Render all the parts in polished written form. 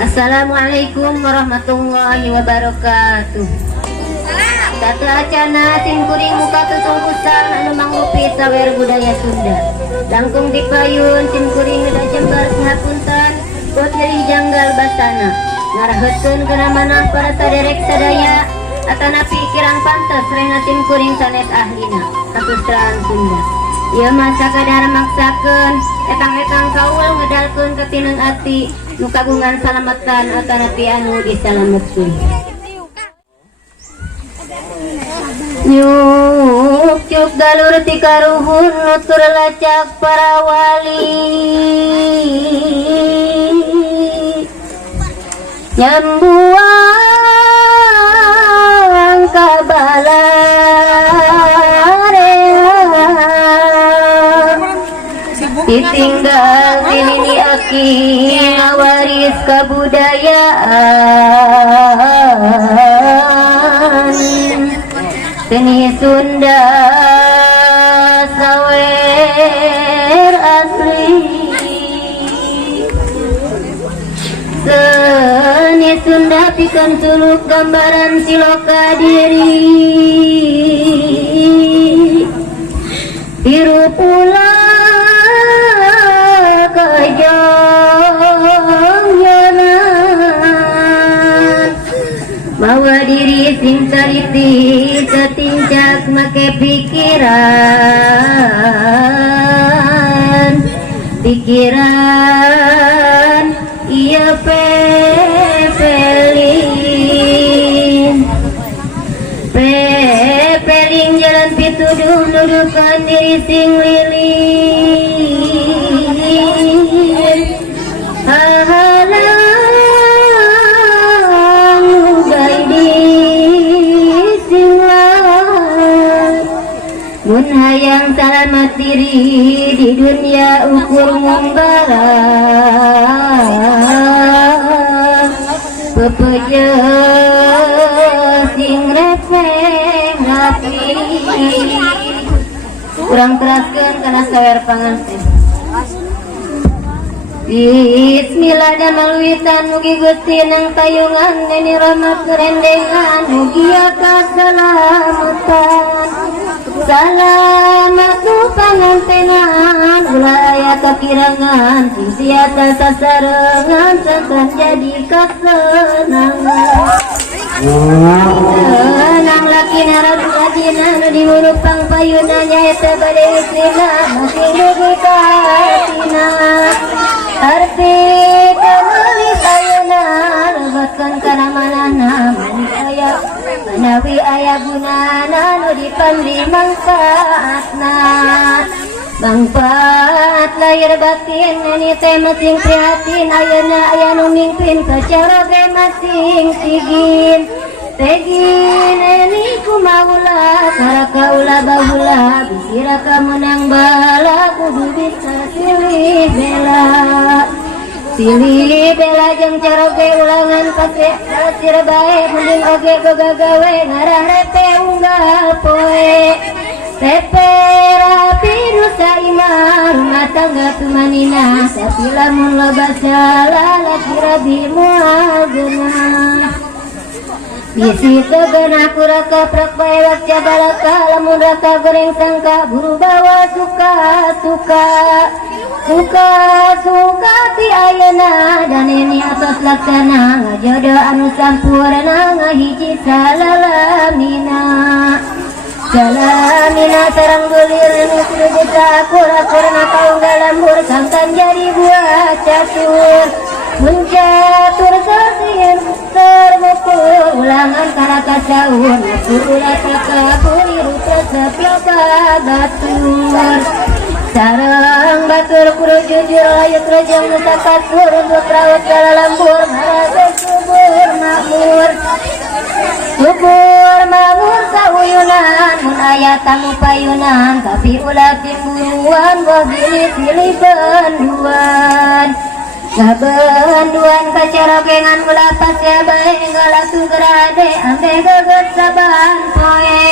Assalamualaikum warahmatullahi wabarakatuh. Tatu acana tim kuring muka tutung kusang anu mangrupi sawer budaya Sunda. Langkung dipayun tim kuring neda jembar ngapunten buat nyeri janggal basana. Ngaraheutkeun kana manah para saderek sadaya atanapi kirang pantes rehna tim kuring sanes ahlina atustraan Sunda. Ieu mah sakadar maksakeun etang-etang kaul ngedalkeun ketineng ati nu kagungan salametan atanapi anu disalametkeun. Nyuk cuk galur ti karuhun nutur lacak para wali nyambuang kabalarea ditinggal dilini aki ngawaris kabudayaan seni Sunda sawer asli. Seni Sunda pikeun suluk gambaran siloka diri hirup ulah kajongyonan mawa diri sing taliti setincak make pikiran iya pepeling jalan pituduh nuduhkan diri sing lilin hahalang gaidi singlah mun hayang selamat diri di dunia ukur munggara pepeje sing refeng hati kurang keraskeun kana sawer panganten. Bismillah dan maluitan mugi Gusti nang tayungan neni rahmat kerendengan mugi kasalamatan salamatu pangantenan ulah aya kakirangan sing siata sasarengan santan jadi kasenangan senang laki naradu rajina nu dimurupang payuna nyaeta bade istrina masih dugi katina arti kamali payuna lebatkan kana manana manikaya manawi aya gunana nu dipamri manfaatna manfaat lahir batin ini teh masing prihatin ayeuna aya nu mingpin kacara ge masing sigin tegin ini kumaula karaka ulah bahula bisira kamunang bala kudu bisa silih bela jeung caroge ulangan pake sir bae mending oge boga gawe ngarah repe unggal poe tepe rapi rusa imah rumah tangga tumanina tapi lamun loba salah laki rabi mual genah bisi tegenah kuraka prak bae wakca balaka lamun raka goreng sangka buru bawa suka ti ayeuna dan ini atas laksana ngajodoh anu sampurna ngahiji salamina sareng gulir nusul desa akur-akurna kaunggal lembur sangkan jadi buah catur mencatur sasien termukur ulangan karaka saur nakur ulah takabur rupa saploka batur sarang batur kudu jujur layut rejang nusa kasur untuk rawat kala lembur marasa subur makmur sauyunan mun aya tamu payunan tapi ulah timburuan wah pilih benduan sabenduan kacara pengan ulah pasya bae ngalatu gerade ambe geget saban poe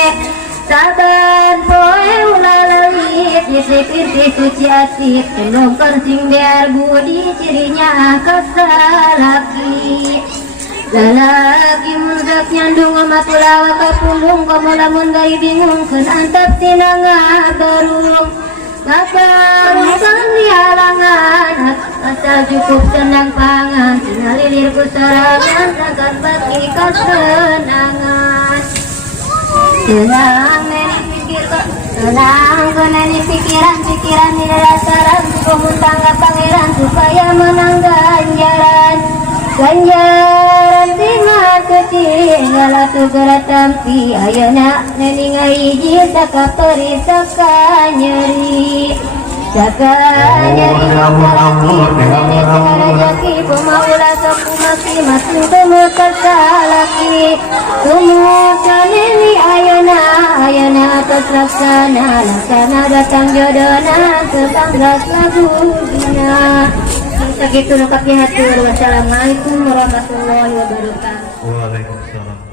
Saban poe ulah leuwih dipikir suci asih tolong kersing biar budi cirinya kasalaki lalaki mudak nyandung amatulawa kapulung komo lamun gari bingung keun antap sinanga barung kakang dihalangan asal cukup senang pangan ngalilir ku sorangan sangkan bagi kesenangan tenang neni pikiran di dasaran pemuntang pangeran supaya menang ganjaran timah kecil ngala tu gerak tampi ayeuna neni ngahiji saka peri saka nyeri saka nyeri laki pemaula sapu maki masih temu kasalaki tumuka neni ayeuna atas laksana datang jodona tetanggas laguna segitu lengkapnya hatur. Wassalamualaikum warahmatullahi wabarakatuh. Waalaikumsalam.